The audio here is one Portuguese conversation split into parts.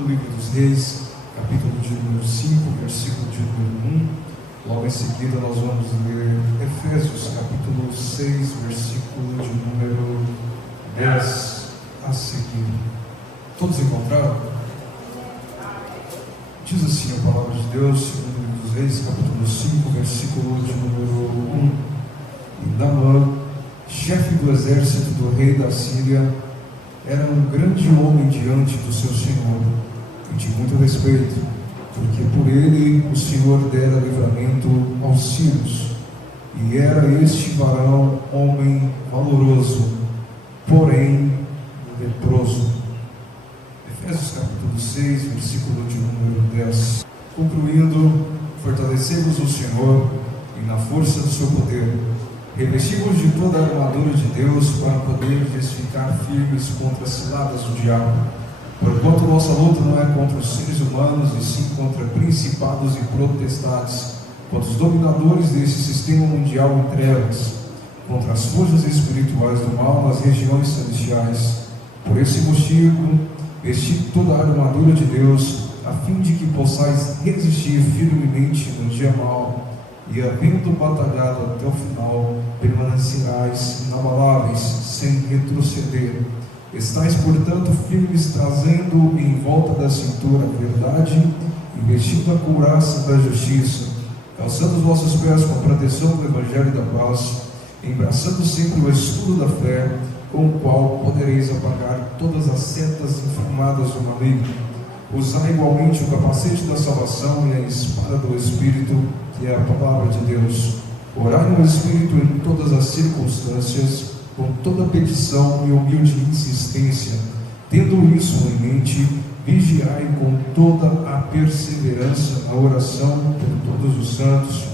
no livro dos Reis, capítulo de número 5, versículo de número 1. Logo em seguida nós vamos ler Efésios, capítulo 6, versículo de número 10 a seguir. Todos encontraram? Diz assim a palavra de Deus, segundo o livro dos Reis, capítulo 5, versículo de número 1. E Naamã, chefe do exército do rei da Síria, era um grande homem diante do seu Senhor, e de muito respeito, porque por ele o Senhor dera livramento aos sírios. E era este varão homem valoroso, porém leproso. Efésios capítulo 6, versículo de número 10. Concluindo, fortalecemos o Senhor e na força do seu poder, revestimos de toda a armadura de Deus para podermos ficar firmes contra as ciladas do diabo. Porquanto nossa luta não é contra os seres humanos, e sim contra principados e potestades, contra os dominadores desse sistema mundial em trevas, contra as forças espirituais do mal nas regiões celestiais. Por esse motivo, vesti toda a armadura de Deus, a fim de que possais resistir firmemente no dia mau, e havendo batalhado até o final, permanecerás inabaláveis, sem retroceder. Estais, portanto, firmes, trazendo em volta da cintura a verdade, e vestindo a couraça da justiça, calçando os vossos pés com a proteção do Evangelho da paz, embraçando sempre o escudo da fé, com o qual podereis apagar todas as setas inflamadas do maligno. Usai igualmente o capacete da salvação e a espada do Espírito, que é a palavra de Deus. Orai no Espírito em todas as circunstâncias, com toda petição e humilde insistência. Tendo isso em mente, vigiai com toda a perseverança na oração por todos os santos.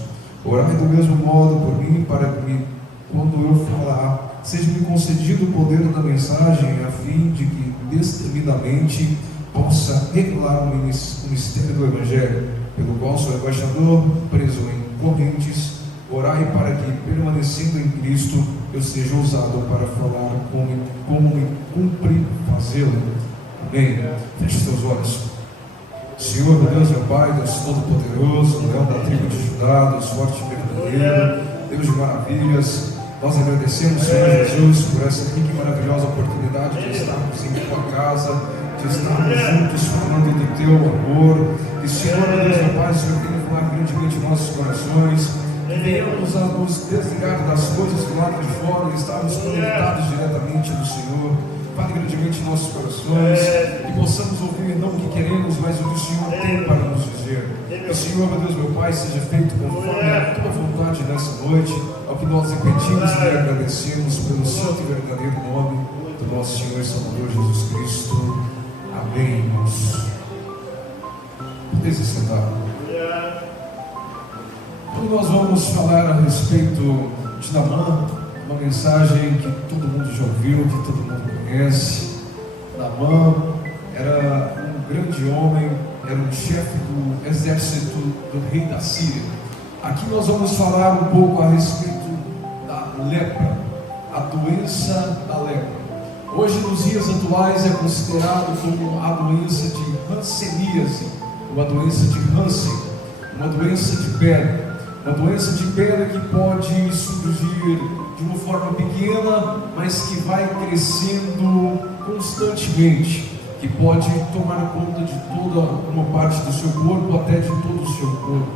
Orai do mesmo modo por mim, para que, quando eu falar, seja-me concedido o poder da mensagem, a fim de que destemidamente possa revelar o mistério do Evangelho, pelo qual sou embaixador, preso em correntes. Orai para que, permanecendo em Cristo, eu seja ousado para falar como me cumpre fazê-lo. Amém. Feche seus olhos. Senhor, Deus, meu Pai, Deus Todo-Poderoso, Leão da tribo de Judá, Deus forte e verdadeiro, Deus de maravilhas, nós agradecemos, Senhor Jesus, por essa rica e maravilhosa oportunidade de estarmos em tua casa, de estarmos juntos falando do teu amor. E, Senhor, Deus, meu Pai, Senhor, venha falar grandemente em nossos corações, que venhamos a nos desligar das coisas do lado de fora e estarmos conectados diretamente no Senhor. Fale grandemente em nossos corações, e possamos ouvir não o que queremos, mas o que o Senhor tem para nos dizer. Que o Senhor, meu Deus, meu Pai, seja feito conforme a tua vontade nessa noite, ao que nós repetimos e agradecemos pelo santo e verdadeiro nome do nosso Senhor e Salvador Jesus Cristo. Amém, irmãos. Podem se sentar. Então nós vamos falar a respeito de Naamã, uma mensagem que todo mundo já ouviu, que todo mundo conhece. Naamã era um grande homem, era um chefe do exército do rei da Síria. Aqui nós vamos falar um pouco a respeito da lepra, a doença da lepra. Hoje, nos dias atuais, é considerado como a doença de hanseníase, uma doença de Hansen, uma doença de pele. Uma doença de pele que pode surgir de uma forma pequena, mas que vai crescendo constantemente, que pode tomar conta de toda uma parte do seu corpo, até de todo o seu corpo.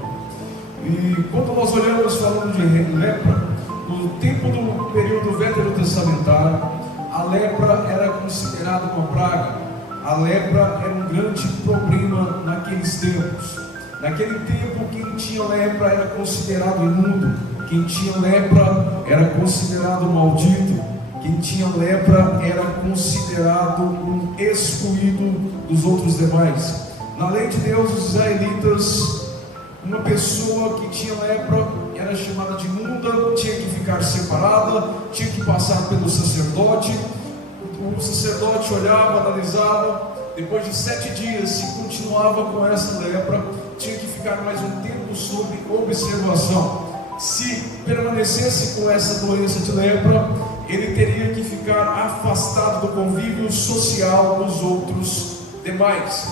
E quando nós olhamos falando de lepra, no tempo do período veterotestamentário, a lepra era considerada uma praga. A lepra era um grande problema naqueles tempos. Naquele tempo, quem tinha lepra era considerado imundo, quem tinha lepra era considerado maldito, quem tinha lepra era considerado um excluído dos outros demais. Na lei de Deus, os israelitas, uma pessoa que tinha lepra era chamada de imunda, tinha que ficar separada, tinha que passar pelo sacerdote. O sacerdote olhava, analisava. Depois de 7 dias, se continuava com essa lepra, tinha que ficar mais um tempo sob observação. Se permanecesse com essa doença de lepra, ele teria que ficar afastado do convívio social dos outros demais.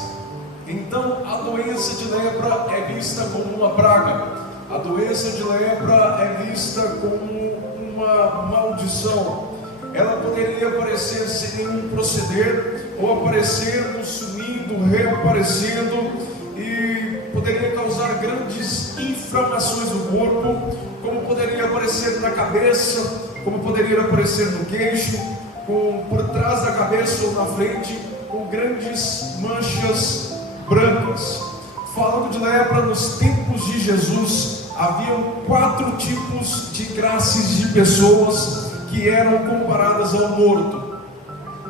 Então a doença de lepra é vista como uma praga, a doença de lepra é vista como uma maldição. Ela poderia aparecer sem nenhum proceder, ou aparecendo, sumindo, reaparecendo, e poderia causar grandes inflamações no corpo, como poderia aparecer na cabeça, como poderia aparecer no queixo, por trás da cabeça ou na frente, com grandes manchas brancas. Falando de lepra, nos tempos de Jesus, haviam 4 tipos de classes de pessoas que eram comparadas ao morto.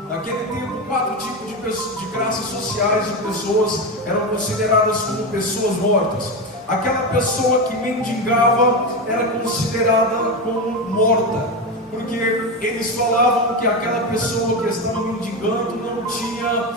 Naquele tempo, 4 tipos de classes sociais de pessoas eram consideradas como pessoas mortas. Aquela pessoa que mendigava era considerada como morta, porque eles falavam que aquela pessoa que estava mendigando não tinha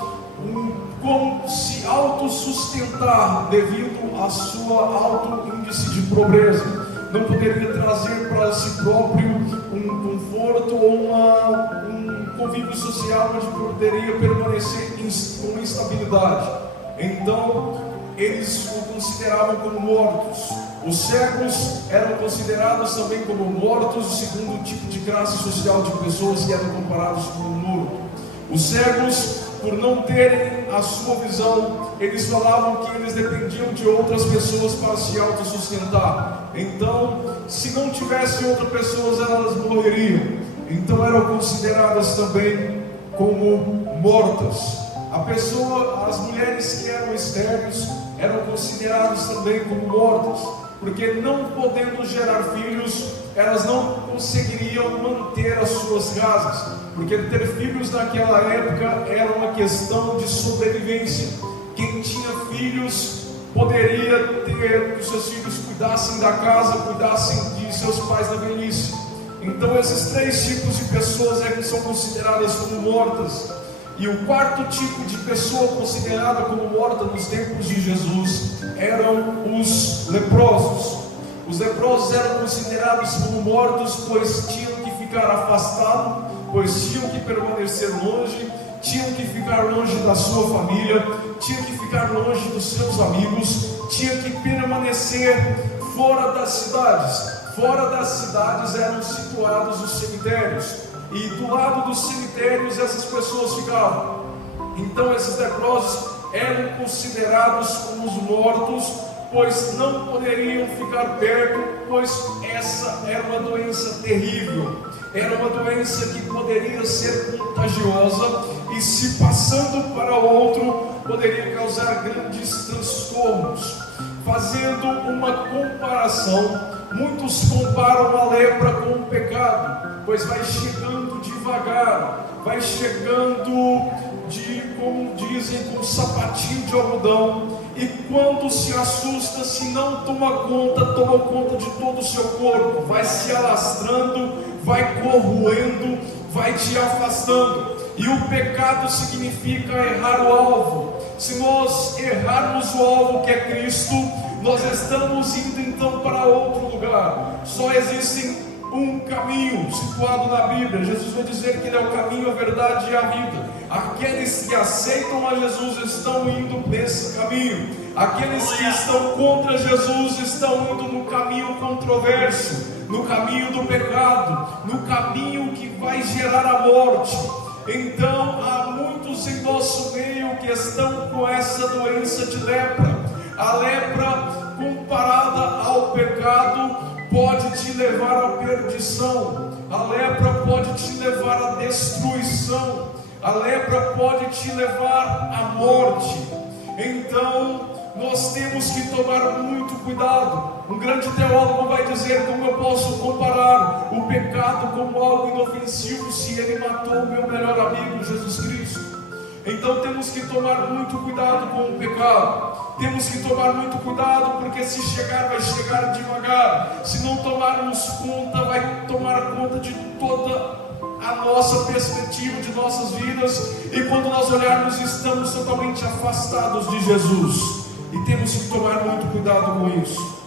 como se autossustentar devido ao seu alto índice de pobreza. Não poderia trazer para si próprio um conforto ou um convívio social onde poderia permanecer com instabilidade. Então, eles o consideravam como mortos. Os cegos eram considerados também como mortos, o segundo tipo de classe social de pessoas que eram comparados com o morto. Os cegos, por não terem a sua visão, eles falavam que eles dependiam de outras pessoas para se autossustentar. Então, se não tivesse outras pessoas, elas morreriam. Então eram consideradas também como mortas. As mulheres que eram estéreis eram consideradas também como mortas, porque não podendo gerar filhos, elas não conseguiriam manter as suas casas, porque ter filhos naquela época era uma questão de sobrevivência. Quem tinha filhos poderia ter que os seus filhos cuidassem da casa, cuidassem de seus pais na velhice. Então esses 3 tipos de pessoas são consideradas como mortas. E o 4º tipo de pessoa considerada como morta nos tempos de Jesus eram os leprosos. Os leprosos eram considerados como mortos, pois tinham que ficar afastados, pois tinham que permanecer longe, tinham que ficar longe da sua família, tinham que ficar longe dos seus amigos, tinham que permanecer fora das cidades. Fora das cidades eram situados os cemitérios, e do lado dos cemitérios essas pessoas ficavam. Então esses leprosos eram considerados como os mortos, pois não poderiam ficar perto, pois essa era uma doença terrível, era uma doença que poderia ser contagiosa, e se passando para outro, poderia causar grandes transtornos. Fazendo uma comparação, muitos comparam a lepra com o pecado, pois vai chegando devagar, vai chegando como dizem, com um sapatinho de algodão, e quando se assusta, se não toma conta de todo o seu corpo, vai se alastrando, vai corroendo, vai te afastando. E o pecado significa errar o alvo. Se nós errarmos o alvo, que é Cristo, nós estamos indo então para outro lugar. Só existe um caminho situado na Bíblia. Jesus vai dizer que Ele é o caminho, a verdade e a vida. Aqueles que aceitam a Jesus estão indo nesse caminho. Aqueles que estão contra Jesus estão indo no caminho controverso, no caminho do pecado, no caminho que vai gerar a morte. Então há muitos em nosso meio que estão com essa doença de lepra. A lepra, comparada ao pecado, pode te levar à perdição. A lepra pode te levar à destruição. A lepra pode te levar à morte. Então nós temos que tomar muito cuidado. Um grande teólogo vai dizer: como eu posso comparar o pecado como algo inofensivo se ele matou o meu melhor amigo, Jesus Cristo? Então temos que tomar muito cuidado com o pecado. Temos que tomar muito cuidado, porque se chegar, vai chegar devagar. Se não tomarmos conta, vai tomar conta de toda a nossa perspectiva, de nossas vidas. E quando nós olharmos, estamos totalmente afastados de Jesus. E temos que tomar muito cuidado com isso.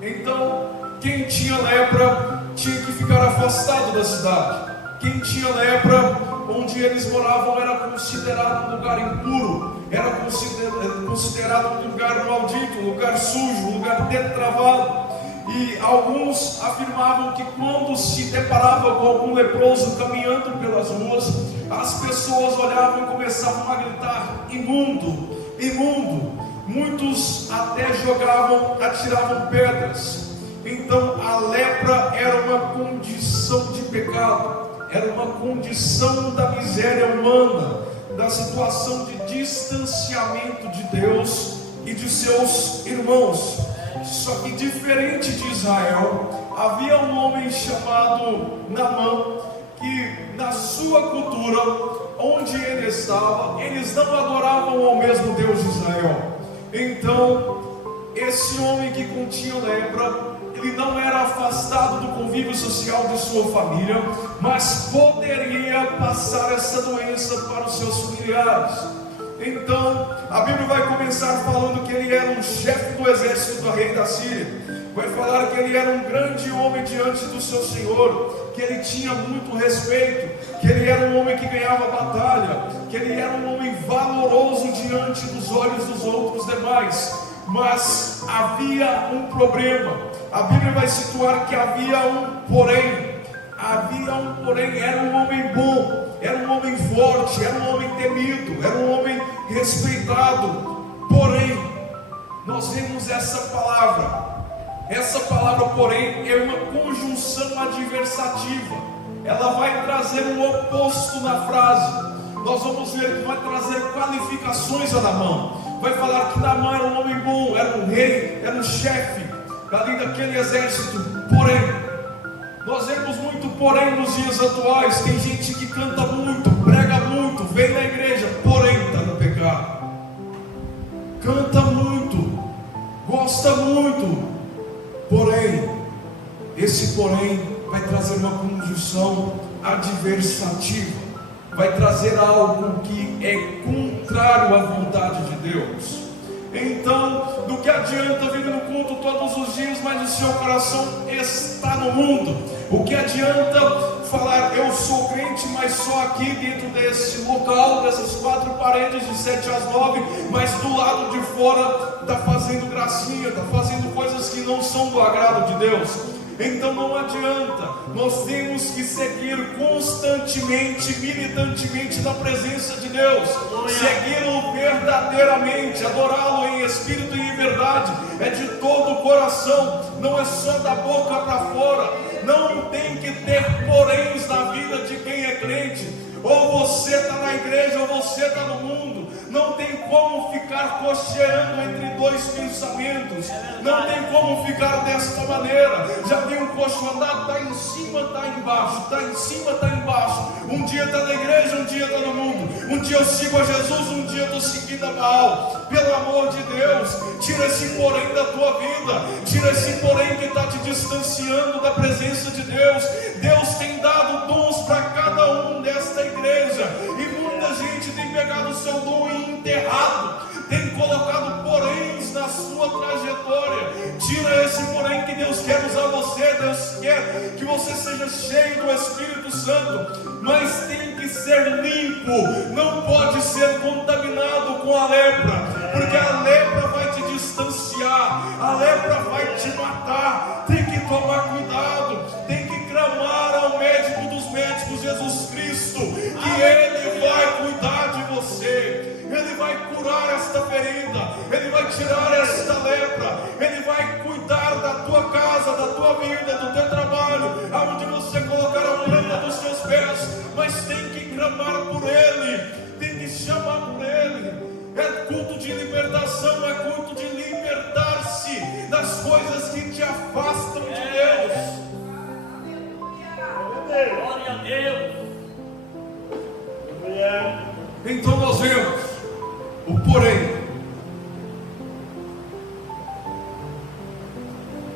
Então, quem tinha lepra tinha que ficar afastado da cidade. Quem tinha lepra, onde eles moravam, era considerado um lugar impuro, era considerado considerado um lugar maldito, um lugar sujo, um lugar depravado. E alguns afirmavam que quando se deparava com algum leproso caminhando pelas ruas, as pessoas olhavam e começavam a gritar: imundo, imundo. Muitos até atiravam pedras. Então a lepra era uma condição de pecado, era uma condição da miséria humana, da situação de distanciamento de Deus e de seus irmãos. Só que diferente de Israel, havia um homem chamado Naamã, que na sua cultura, onde ele estava, eles não adoravam ao mesmo Deus de Israel. Então, esse homem que continha lepra, ele não era afastado do convívio social de sua família, mas poderia passar essa doença para os seus familiares. Então, a Bíblia vai começar falando que ele era um chefe do exército do rei da Síria. Vai falar que ele era um grande homem diante do seu Senhor, que ele tinha muito respeito, que ele era um homem que ganhava batalha, que ele era um homem valoroso diante dos olhos dos outros demais. Mas havia um problema. A Bíblia vai situar que havia um porém. Era um homem bom, era um homem forte, era um homem temido, era um homem respeitado. Porém, nós vemos essa palavra, porém, é uma conjunção adversativa. Ela vai trazer um oposto na frase. Nós vamos ver que vai trazer qualificações a Naamã. Vai falar que Naamã era um homem bom, era um rei, era um chefe ali daquele exército. Porém, nós vemos muito porém nos dias atuais. Tem gente que canta muito, prega muito, vem na igreja, porém está no pecado. Canta muito, gosta muito, porém, esse porém vai trazer uma conjunção adversativa, vai trazer algo que é contrário à vontade de Deus. Então, do que adianta vir no culto todos os dias, mas o seu coração está no mundo? O que adianta falar, eu sou crente, mas só aqui dentro desse local, dessas quatro paredes de 7 às 9, mas do lado de fora está fazendo gracinha, está fazendo coisas que não são do agrado de Deus? Então não adianta, nós temos que seguir constantemente, militantemente na presença de Deus, segui-lo verdadeiramente, adorá-lo em espírito e em verdade, é de todo o coração, não é só da boca para fora. Não tem que ter poréns na vida de quem é crente. Ou você está na igreja ou você está no mundo. Não tem como ficar cocheando entre dois pensamentos. Não tem como ficar desta maneira. Já tem um coxo andado, está em cima, está embaixo. Está em cima, está embaixo. Um dia está na igreja, um dia está no mundo. Um dia eu sigo a Jesus, um dia estou seguindo a Baal. Pelo amor de Deus, tira esse porém da tua vida. Tira esse porém que está te distanciando da presença de Deus. Deus tem dado dons para cada um desta igreja, e muita gente tem pegado o seu dom e enterrado, tem colocado poréns na sua trajetória. Tira esse porém que Deus quer usar você. Deus quer que você seja cheio do Espírito Santo, mas tem que ser limpo, não pode ser contaminado com a lepra, porque a lepra vai te distanciar, a lepra vai te matar. Tem que tomar cuidado, tem que clamar ao médico dos médicos, Jesus Cristo, que Ele vai cuidar de você, Ele vai curar esta ferida, Ele vai tirar esta lepra, Ele vai cuidar da tua casa, da tua vida, do teu trabalho, aonde você colocar a planta dos seus pés. Mas tem que clamar por Ele, tem que chamar por Ele. É culto de libertação, é culto de libertar-se das coisas que te afastam de Deus. Glória a Deus. Então nós vemos o porém.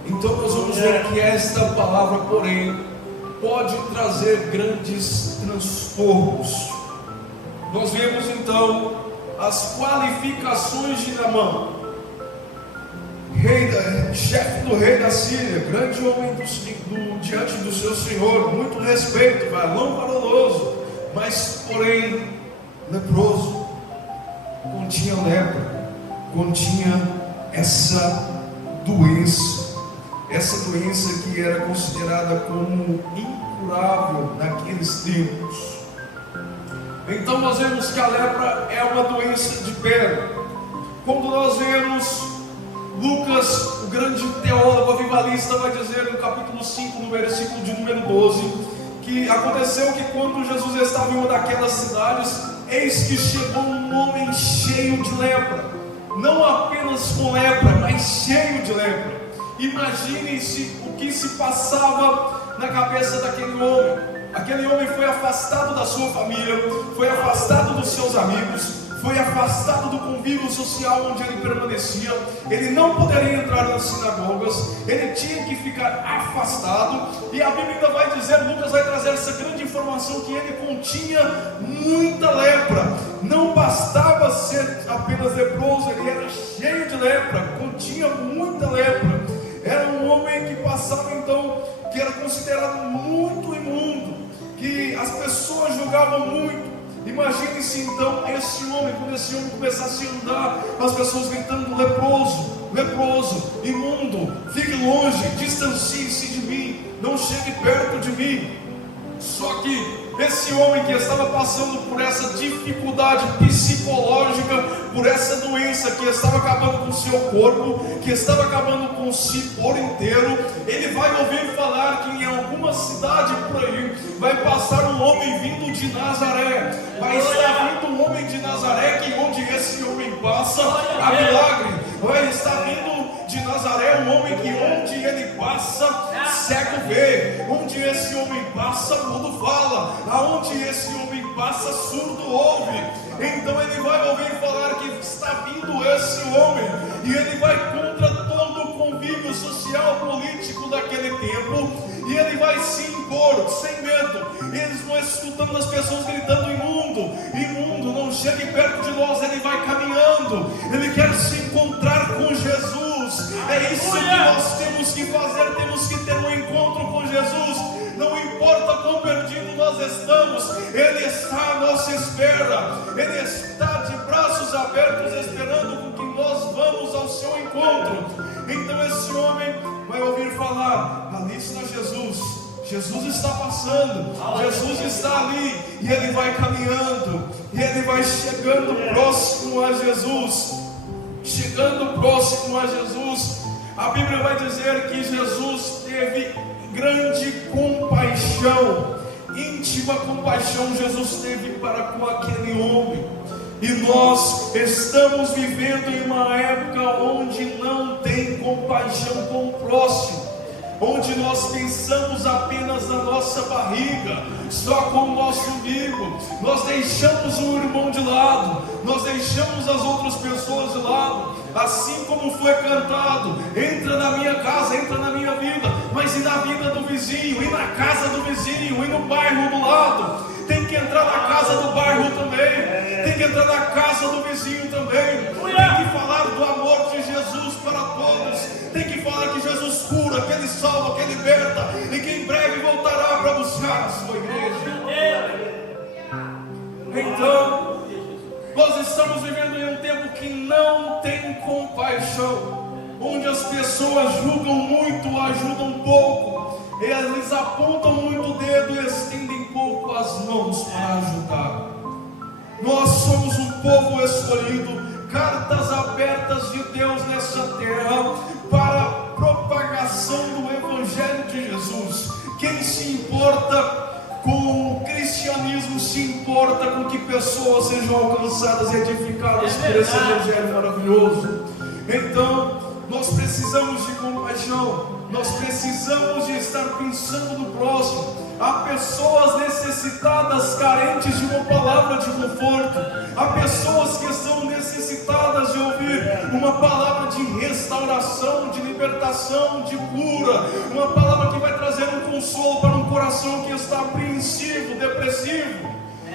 Então nós vamos ver que esta palavra porém pode trazer grandes transtornos. Nós vemos então as qualificações de Naamã, chefe do rei da Síria, grande homem diante do seu senhor, muito respeito, varão valoroso, mas porém leproso, continha lepra. continha essa doença que era considerada como incurável naqueles tempos. Então nós vemos que a lepra é uma doença de pele. Quando nós vemos Lucas, o grande teólogo avivalista, vai dizer no capítulo 5, no versículo de número 12, que aconteceu que quando Jesus estava em uma daquelas cidades, eis que chegou um homem cheio de lepra, não apenas com lepra, mas cheio de lepra. Imaginem-se o que se passava na cabeça daquele homem. Aquele homem foi afastado da sua família, foi afastado dos seus amigos, foi afastado do convívio social onde ele permanecia. Ele não poderia entrar nas sinagogas, ele tinha que ficar afastado. E a Bíblia ainda vai dizer, Lucas vai trazer essa grande informação, que ele continha muita lepra. Não bastava ser apenas leproso, ele era cheio de lepra, continha muita lepra. Era um homem que passava então, que era considerado muito imundo, que as pessoas julgavam muito. Imagine-se então esse homem, quando esse homem começasse a andar, as pessoas gritando: leproso, leproso, imundo, fique longe, distancie-se de mim, não chegue perto de mim. Só que esse homem que estava passando por essa dificuldade psicológica, por essa doença que estava acabando com o seu corpo, que estava acabando com si por inteiro, ele vai ouvir falar que em alguma cidade por aí vai passar um homem vindo de Nazaré. Vai estar vindo um homem de Nazaré, que onde esse homem passa, há milagre. Vai estar vindo de Nazaré um homem que onde ele passa, cego vê. Onde esse homem passa, mudo fala. Aonde esse homem passa, surdo ouve. Então ele vai ouvir falar que está vindo esse homem, e ele vai contra todo o convívio social, político daquele tempo, e ele vai se impor sem medo. Eles vão escutando as pessoas gritando: imundo, imundo, não chegue perto de nós. Ele vai caminhando, ele quer se encontrar com Jesus. É isso que nós temos que fazer, temos que ter um encontro com Jesus. Não importa quão perdido nós estamos, Ele está à nossa espera. Ele está de braços abertos, esperando com que nós vamos ao seu encontro. Então esse homem vai ouvir falar: ali está Jesus. Jesus está passando, Jesus está ali, e ele vai caminhando, e ele vai chegando próximo a Jesus. Chegando próximo a Jesus, a Bíblia vai dizer que Jesus teve grande compaixão, íntima compaixão Jesus teve para com aquele homem. E nós estamos vivendo em uma época onde não tem compaixão com o próximo, onde nós pensamos apenas na nossa barriga, só com o nosso umbigo. Nós deixamos o irmão de lado, nós deixamos as outras pessoas de lado. Assim como foi cantado: entra na minha casa, entra na minha vida, mas e na vida do vizinho, e na casa do vizinho, e no bairro do lado? Tem que entrar na casa do bairro também, tem que entrar na casa do vizinho também. Tem que falar do amor de Jesus para todos, tem que falar que Jesus cura, que Ele salva, que Ele liberta, e que em breve voltará para buscar a sua igreja. Então, nós estamos vivendo em um tempo que não tem compaixão, onde as pessoas julgam muito, ajudam pouco, eles apontam muito o dedo e estendem pouco as mãos para ajudar. Nós somos um povo escolhido, cartas abertas de Deus nessa terra para a propagação do Evangelho de Jesus. Quem se importa com o cristianismo se importa com que pessoas sejam alcançadas e edificadas por esse Evangelho maravilhoso. Então, nós precisamos de compaixão, nós precisamos de estar pensando no próximo. Há pessoas necessitadas, carentes de uma palavra de conforto. Há pessoas que estão necessitadas de ouvir uma palavra de restauração, de libertação, de cura. Uma palavra que vai trazer um consolo para um coração que está apreensivo, depressivo.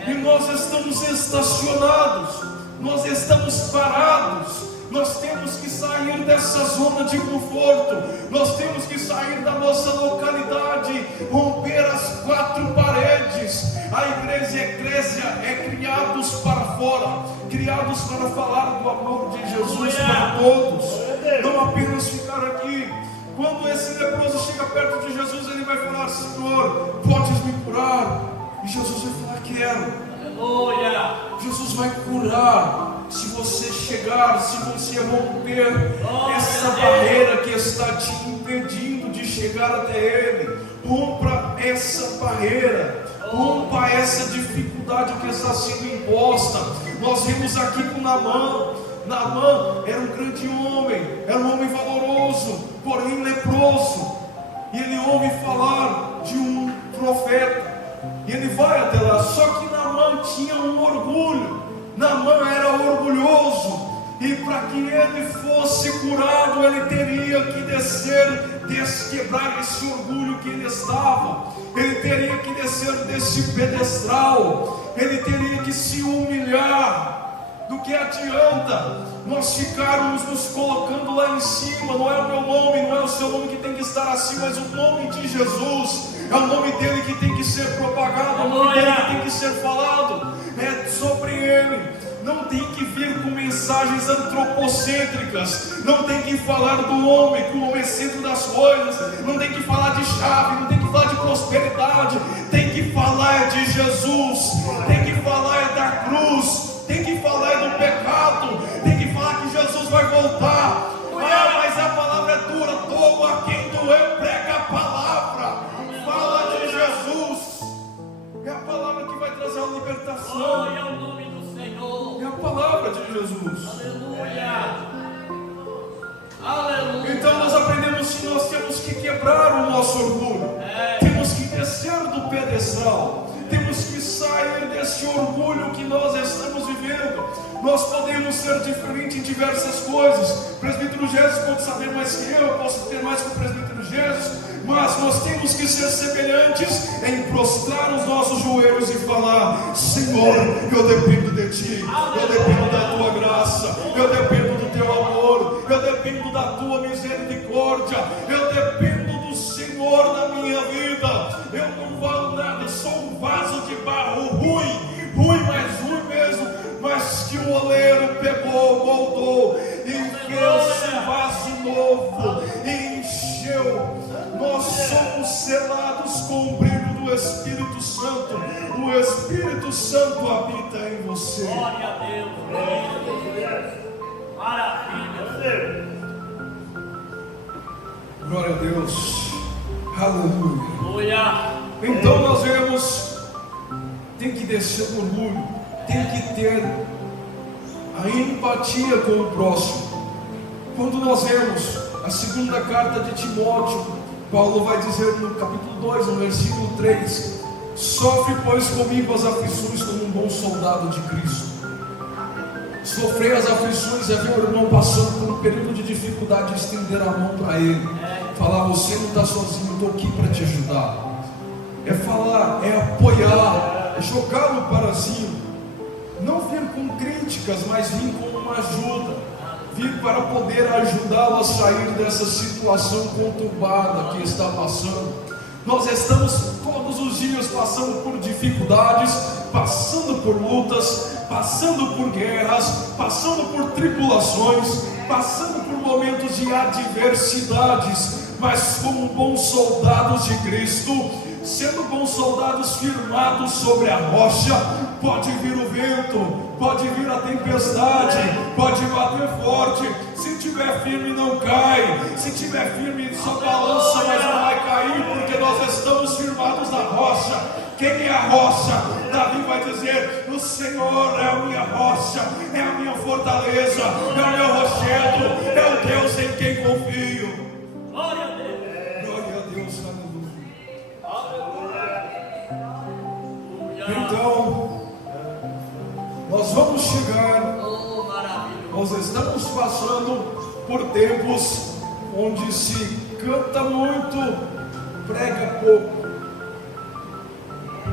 E nós estamos estacionados, nós estamos parados. Nós temos que sair dessa zona de conforto. Nós temos que sair da nossa localidade, romper as quatro paredes. A igreja e a eclésia é criados para fora, criados para falar do amor de Jesus todos, não apenas ficar aqui. Quando esse leproso chega perto de Jesus, ele vai falar: Senhor, podes me curar? E Jesus vai falar: quero. Aleluia. Jesus vai curar se você chegar, se você romper essa barreira que está te impedindo de chegar até Ele. Rompa essa barreira, rompa essa dificuldade que está sendo imposta. Nós vimos aqui com Naamã. Naamã era um grande homem, era um homem valoroso, porém leproso. E ele ouve falar de um profeta, e ele vai até lá. Só que Naamã tinha um orgulho. Naamã era orgulhoso, e para que ele fosse curado, ele teria que quebrar esse orgulho que ele estava. Ele teria que descer desse pedestal, ele teria que se humilhar. Do que adianta nós ficarmos nos colocando lá em cima? Não é o meu nome, não é o seu nome que tem que estar acima, mas o nome de Jesus. É o nome dele que tem que ser propagado, é o nome dele que tem que ser falado. É sobre ele. Não tem que vir com mensagens antropocêntricas. Não tem que falar do homem, que o homem é centro das coisas. Não tem que falar de chave, não tem que falar de prosperidade. Tem que falar de Jesus. Tem que falar da cruz. Tem que falar do pecado. Tem que falar que Jesus vai voltar. Mas a palavra é dura. Doa quem doer, prega a palavra. Fala de Jesus. É a palavra que vai trazer a libertação. Glória ao nome do Senhor. É a palavra de Jesus. Aleluia. Aleluia. Então nós aprendemos que nós temos que quebrar o nosso orgulho. Temos que descer do pedestal. Temos que sair desse orgulho que nós estamos vivendo. Nós podemos ser diferentes em diversas coisas. O presbítero Jesus pode saber mais que eu posso ter mais que o presbítero Jesus. Mas nós temos que ser semelhantes em prostrar os nossos joelhos e falar: Senhor, eu dependo de Ti, eu dependo da Tua graça, eu dependo do Teu amor, eu dependo da Tua misericórdia, eu dependo do Senhor na minha vida. Eu não valo nada, sou um vaso de barro ruim, mas ruim mesmo, mas que o oleiro pegou, moldou e fez um vaso novo e encheu. Nós somos selados com o brilho do Espírito Santo. O Espírito Santo habita em você. Glória a Deus. Glória a Deus. Maravilha. Glória a Deus. Aleluia. Aleluia. Então nós vemos, tem que descer do orgulho, tem que ter a empatia com o próximo. Quando nós vemos a segunda carta de Timóteo, Paulo vai dizer no capítulo 2, no versículo 3: sofre, pois, comigo as aflições como um bom soldado de Cristo. Sofrer as aflições é ver o irmão passando por um período de dificuldade e estender a mão para ele. Falar: você não está sozinho, eu estou aqui para te ajudar. É falar, é apoiar, é jogá-lo para cima. Não vir com críticas, mas vir com uma ajuda. Vir para poder ajudá-lo a sair dessa situação conturbada que está passando. Nós estamos todos os dias passando por dificuldades, passando por lutas, passando por guerras, passando por tribulações, passando por momentos de adversidades, mas como bons soldados de Cristo, sendo bons soldados firmados sobre a rocha, pode vir o vento, pode vir a tempestade, pode bater forte. Se tiver firme, não cai. Se tiver firme, só balança, mas não vai cair, porque nós estamos firmados na rocha. Quem é a rocha? Davi vai dizer: o Senhor é a minha rocha, é a minha fortaleza, é o meu rochedo, é o Deus em quem confio. Glória a Deus. Glória a Deus, aleluia. Aleluia. Então, nós vamos chegar, Oh, maravilhoso. nós estamos passando por tempos onde se canta muito, prega pouco.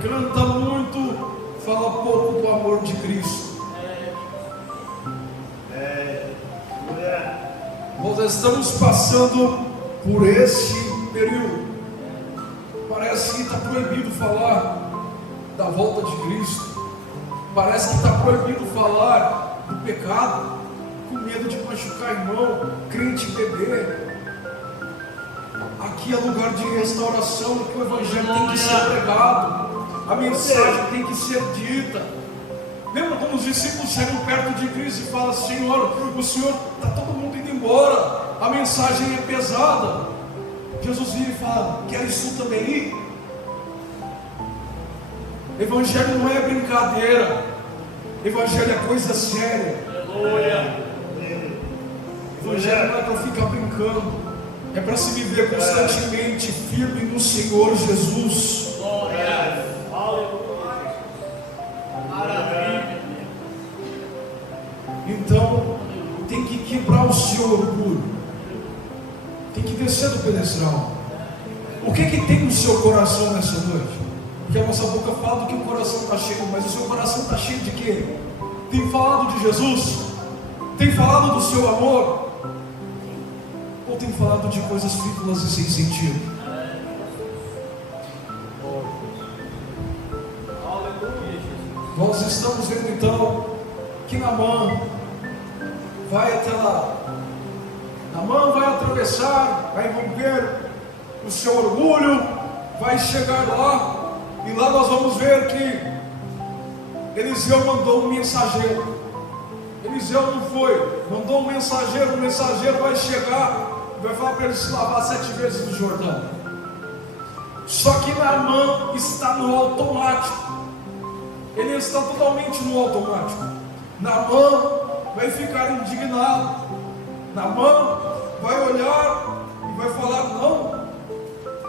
Canta muito, fala pouco do amor de Cristo. Nós estamos passando por esse período. Parece que está proibido falar da volta de Cristo. Parece que está proibido falar do pecado. com medo de machucar irmão, crente beber. Aqui é lugar de restauração, que o Evangelho tem que ser pregado, a mensagem tem que ser dita. Lembra quando os discípulos chegam perto de Cristo e falam: Senhor, o Senhor, está todo mundo indo embora, a mensagem é pesada. Jesus vira e fala: queres tu também ir? Evangelho não é brincadeira, Evangelho é coisa séria. Aleluia. Evangelho não é para ficar brincando, é para se viver constantemente firme no Senhor Jesus. Glória. Aleluia. Maravilha. Então, tem que quebrar o seu orgulho, tem que descer do pedestal. O que que tem no seu coração nessa noite? Porque a nossa boca fala do que o coração está cheio, mas o seu coração está cheio de quê? Tem falado de Jesus? Tem falado do seu amor? Ou tem falado de coisas frívolas e sem sentido? Nós estamos vendo então que Naamã vai até lá. Naamã vai atravessar, vai romper o seu orgulho, vai chegar lá, e lá nós vamos ver que Eliseu mandou um mensageiro. Eliseu não foi, mandou um mensageiro. O mensageiro vai chegar, vai falar para ele se lavar 7 vezes no Jordão. Só que Naamã está no automático. Ele está totalmente no automático. Naamã vai ficar indignado. Naamã vai olhar e vai falar: não,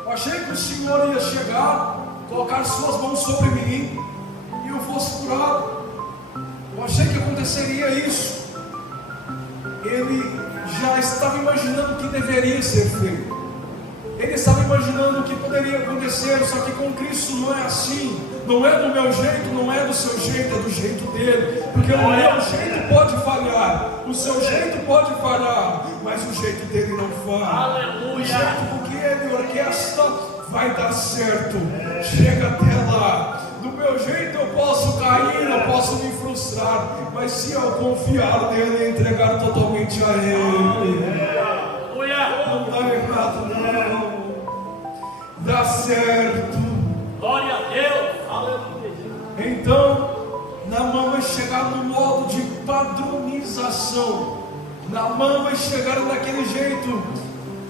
eu achei que o Senhor ia chegar, colocar suas mãos sobre mim e eu fosse curado. Eu achei que aconteceria isso. Ele já estava imaginando o que deveria ser feito. Ele estava imaginando o que poderia acontecer. Só que com Cristo não é assim. Não é do meu jeito, não é do seu jeito, é do jeito dele. Porque o meu jeito pode falhar, o seu jeito pode falhar, mas o jeito dele não falha. Aleluia. O jeito que ele orquestra vai dar certo. Chega até lá. Do meu jeito eu posso cair, eu posso me frustrar, mas se eu confiar nele e entregar totalmente a ele, não dá errado não, dá certo. Glória a Deus. Aleluia. Então Naamã vai chegar no modo de padronização. Naamã vai chegar daquele jeito.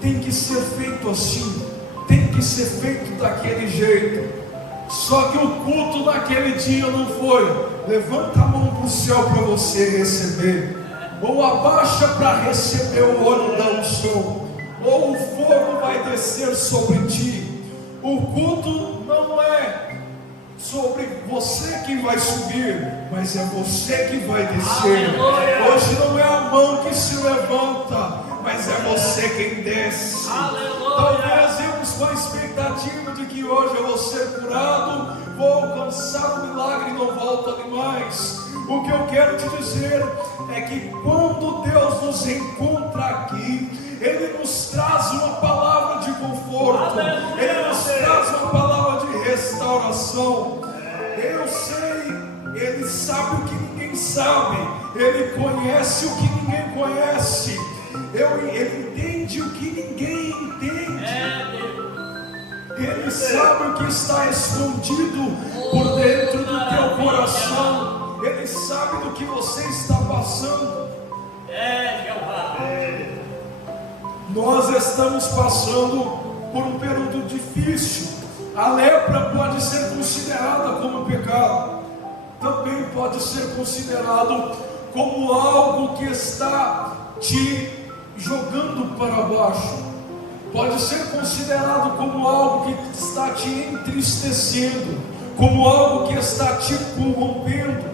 Tem que ser feito assim, tem que ser feito daquele jeito. Só que o culto naquele dia não foi: levanta a mão para o céu para você receber, ou abaixa para receber o óleo da unção, ou o fogo vai descer sobre ti. O culto não é sobre você que vai subir, mas é você que vai descer. Aleluia. Hoje não é a mão que se levanta, mas é você quem desce. Aleluia. Talvez irmos com a expectativa de que hoje eu vou ser curado, vou alcançar o milagre e não volto ali mais. O que eu quero te dizer é que quando Deus nos encontra aqui, Ele nos traz uma palavra de conforto, Ele nos traz uma palavra de restauração. Eu sei, Ele sabe o que ninguém sabe, Ele conhece o que ninguém conhece, Ele entende o que ninguém entende. Ele sabe o que está escondido por dentro do teu coração. Ele sabe do que você está passando. Nós estamos passando por um período difícil. A lepra pode ser considerada como pecado. Também pode ser considerado como algo que está te jogando para baixo. Pode ser considerado como algo que está te entristecendo, como algo que está te corrompendo,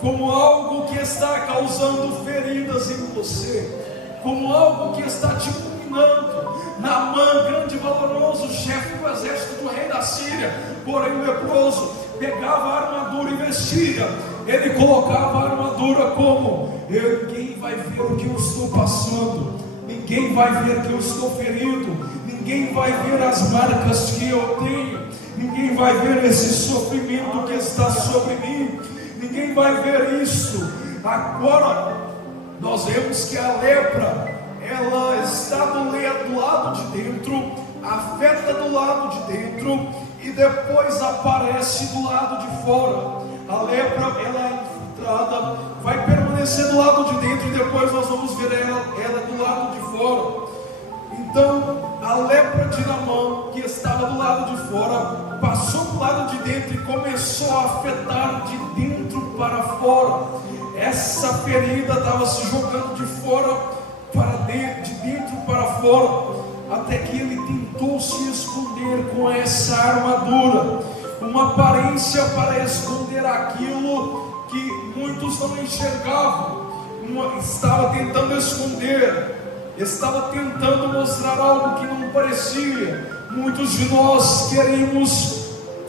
como algo que está causando feridas em você, como algo que está te dominando. Naamã, grande e valoroso, chefe do exército do rei da Síria, porém leproso, pegava a armadura e vestia. Ele colocava a armadura como: ninguém vai ver o que eu estou passando, ninguém vai ver que eu estou ferido, ninguém vai ver as marcas que eu tenho, ninguém vai ver esse sofrimento que está sobre mim, ninguém vai ver isso. Agora nós vemos que a lepra, ela está do lado de dentro, afeta do lado de dentro e depois aparece do lado de fora. A lepra, ela é infiltrada, vai permanecer do lado de dentro e depois nós vamos ver ela do lado de fora. Então, a lepra de Naamã, que estava do lado de fora, passou do lado de dentro e começou a afetar de dentro para fora. Essa ferida estava se jogando de fora para dentro, de dentro para fora, até que ele tentou se esconder com essa armadura, uma aparência para esconder aquilo que muitos não enxergavam. Estava tentando esconder, estava tentando mostrar algo que não parecia. Muitos de nós queremos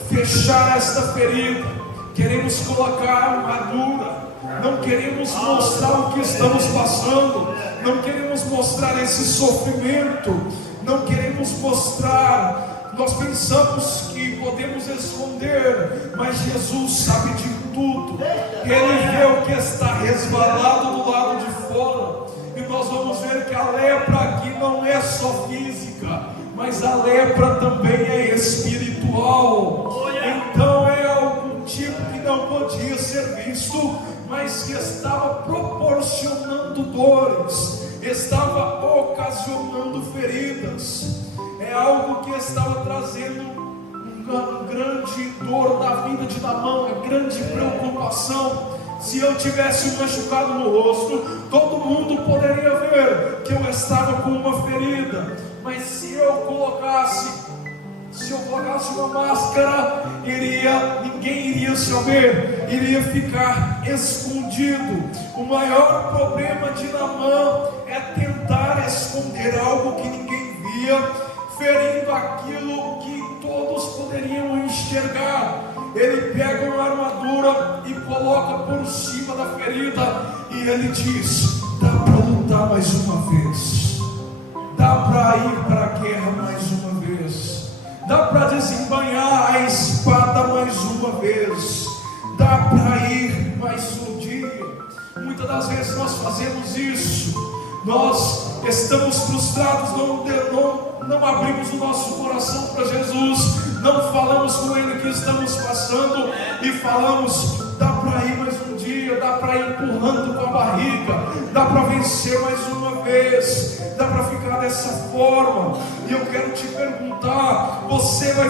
fechar esta ferida, queremos colocar armadura, não queremos mostrar o que estamos passando, não queremos mostrar esse sofrimento, não queremos mostrar. Nós pensamos que podemos esconder, mas Jesus sabe de tudo. Ele vê o que está resvalado do lado de fora. E nós vamos ver que a lepra aqui não é só física, mas a lepra também é espiritual. Então é algum tipo que não podia ser visto, mas que estava proporcionando dores, estava ocasionando feridas. É algo que estava trazendo uma grande dor na vida de Naamã, uma grande preocupação. Se eu tivesse um machucado no rosto, todo mundo poderia ver que eu estava com uma ferida. Mas se eu colocasse uma máscara, ninguém iria saber, iria ficar escondido. O maior problema de Naamã é tentar esconder algo que ninguém via, ferindo aquilo que todos poderiam enxergar. Ele pega uma armadura e coloca por cima da ferida, e ele diz: dá para lutar mais uma vez, dá para ir para a guerra mais uma vez, dá para desembainhar a espada mais uma vez, dá para ir mais um dia. Muitas das vezes nós fazemos isso, nós estamos frustrados, não abrimos o nosso coração para Jesus, não falamos com Ele o que estamos passando e falamos: dá para ir mais um dia, dá para ir empurrando com a barriga, dá para vencer mais uma vez, dá para ficar dessa forma. E eu quero te perguntar: você vai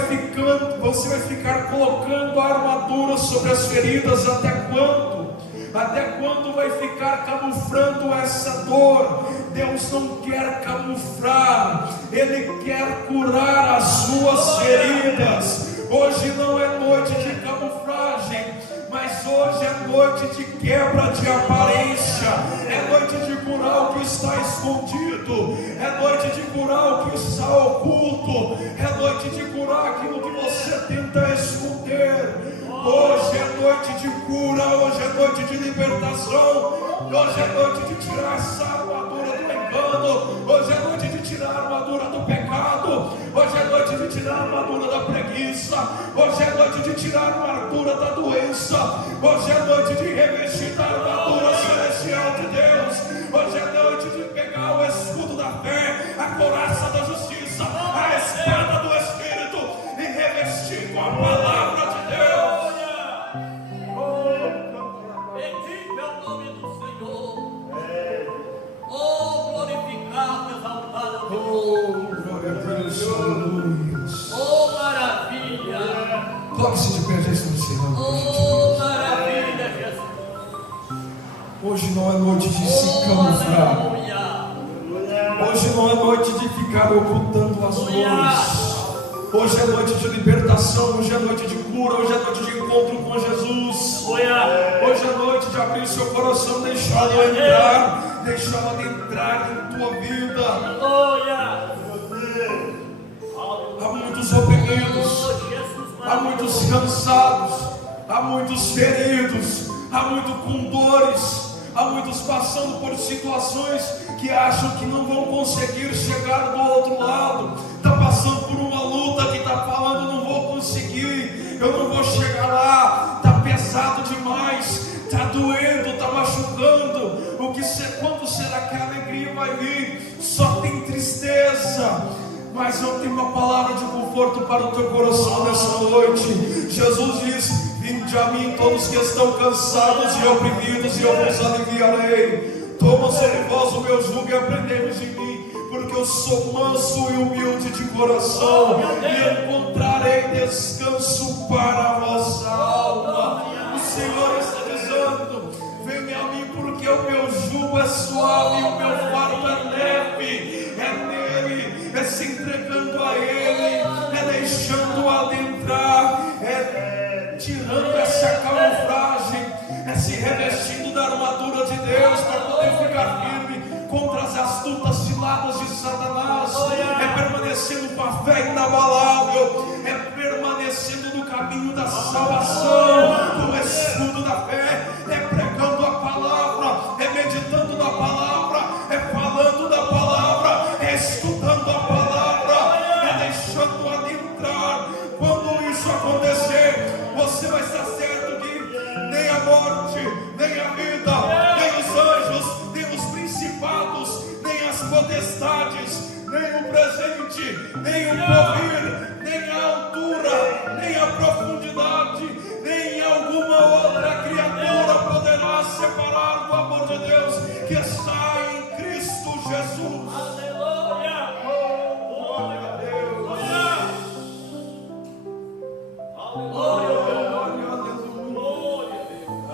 ficar colocando a armadura sobre as feridas até quando? Até quando vai ficar camuflando essa dor? Deus não quer camuflar, Ele quer curar as suas feridas. Hoje não é noite de camuflagem, mas hoje é noite de quebra de aparência, é noite de curar o que está escondido, é noite de curar o que está oculto, é noite de curar aquilo que você tenta esconder. Hoje é noite de cura, hoje é noite de libertação, hoje é noite de tirar essa armadura do engano, hoje é noite de tirar a armadura do pecado, hoje é noite de tirar a armadura da preguiça, hoje é noite de tirar a armadura da doença, hoje é noite de revestir da armadura celestial de Deus, hoje é noite de pegar o escudo da fé, a couraça da justiça, a espada do Espírito e revestir com a palavra de Deus. Bendito é o nome do Senhor. Oh, glorificado, exaltado. Oh, glória a Deus, aleluia. Oh, maravilha. Coloque-se de pé, já estamos encerrando. Oh, maravilha, Jesus. Hoje não é noite de se camuflar. Aleluia. Hoje não é noite de ficar ocultando as dores. Hoje é noite de libertação, hoje é noite de cura, hoje é noite de encontro com Jesus. Hoje é noite de abrir o seu coração, deixá-lo entrar, deixá-lo adentrar em tua vida. Há muitos oprimidos, há muitos cansados, há muitos feridos, há muitos com dores, há muitos passando por situações que acham que não vão conseguir chegar do outro lado. Está passando por uma luta que está falando: não vou conseguir, eu não vou chegar lá, está pesado demais, está doendo, está machucando. Quando vai vir só tem tristeza. Mas eu tenho uma palavra de conforto para o teu coração nessa noite. Jesus diz: vinde a mim todos que estão cansados e oprimidos, e eu vos aliviarei. Toma sobre vós o meu jugo e aprendei de mim, porque eu sou manso e humilde de coração, e encontrarei descanso para a vossa alma. O Senhor está dizendo: venha a mim, porque o meu jugo é suave e o meu fardo é leve. É nele, é se entregando a Ele, é deixando adentrar, é tirando essa camuflagem, é se revestindo da armadura de Deus para poder ficar firme contra as astutas ciladas de Satanás, é permanecendo com a fé inabalável, é permanecendo no caminho da salvação, com o escudo da fé, é pregando a palavra, é meditando na palavra, é falando da palavra, é estudando a palavra, é deixando adentrar. Quando isso acontecer, você vai estar certo que nem a morte, nem a vida, nem os anjos, nem os principados, nem as potestades, nem o presente, nem o porvir, nem a altura, nem a profundidade, nem alguma outra criatura poderá separar do amor de Deus que está em Cristo Jesus. Aleluia! Glória a Deus.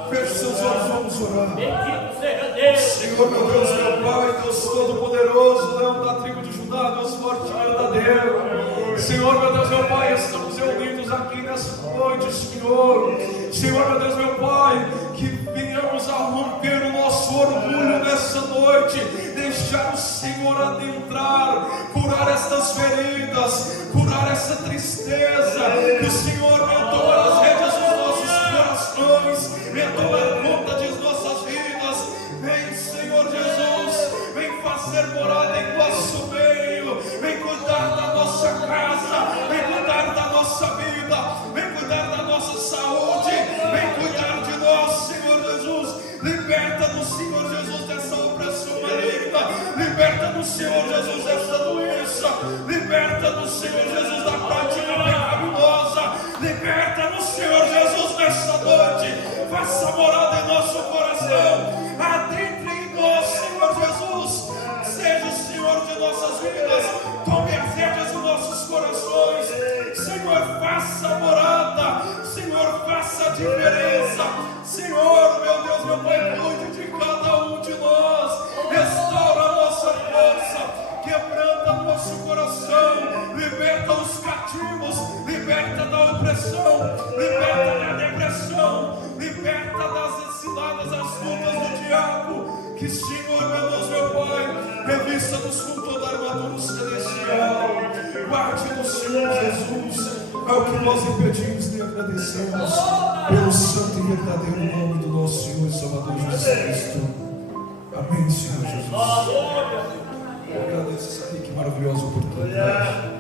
Feche seus olhos, vamos orar. Bendito seja Deus. Senhor, meu Deus, meu Pai, Deus Todo-Poderoso, Leão da tribo de Judá, Deus forte e verdadeiro. Senhor, meu Deus, meu Pai, estamos reunidos aqui nessa noite, Senhor. Senhor, meu Deus, meu Pai, que venhamos a romper o nosso orgulho nessa noite, deixar o Senhor adentrar, curar estas feridas, curar essa tristeza, que o Senhor venha tomar as rédeas dos nossos corações, venha tomar conta de nossas vidas. Vem, Senhor Jesus, vem fazer morada em nosso meio, vem cuidar da nossa casa, vem cuidar da nossa vida, vem cuidar da nossa saúde, vem cuidar de nós, Senhor Jesus. Liberta-nos, Senhor Jesus, dessa opressão maligna, liberta-nos, Senhor Jesus, dessa doença, liberta-nos, Senhor Jesus, da prática pecaminosa, liberta-nos, Senhor Jesus, nessa noite. Faça morada em nosso coração, adentre em nós, Senhor Jesus. Seja o Senhor de nossas vidas, tome as rédeas dos nossos corações, Senhor, faça morada, Senhor, faça a diferença, Senhor, meu Deus, meu Pai, cuide de cada um de nós, restaura a nossa força, quebranta nosso coração, liberta os cativos, liberta da opressão, liberta da depressão, liberta das ciladas astutas do diabo. Que, Senhor, meu Deus, meu Pai, revista-nos com toda a armadura celestial. Guarde-nos, Senhor Jesus. É o que nós impedimos e agradecemos pelo santo e verdadeiro nome do nosso Senhor e Salvador Jesus Cristo. Amém, Senhor Jesus. Eu agradeço essa aqui, que maravilhosa oportunidade.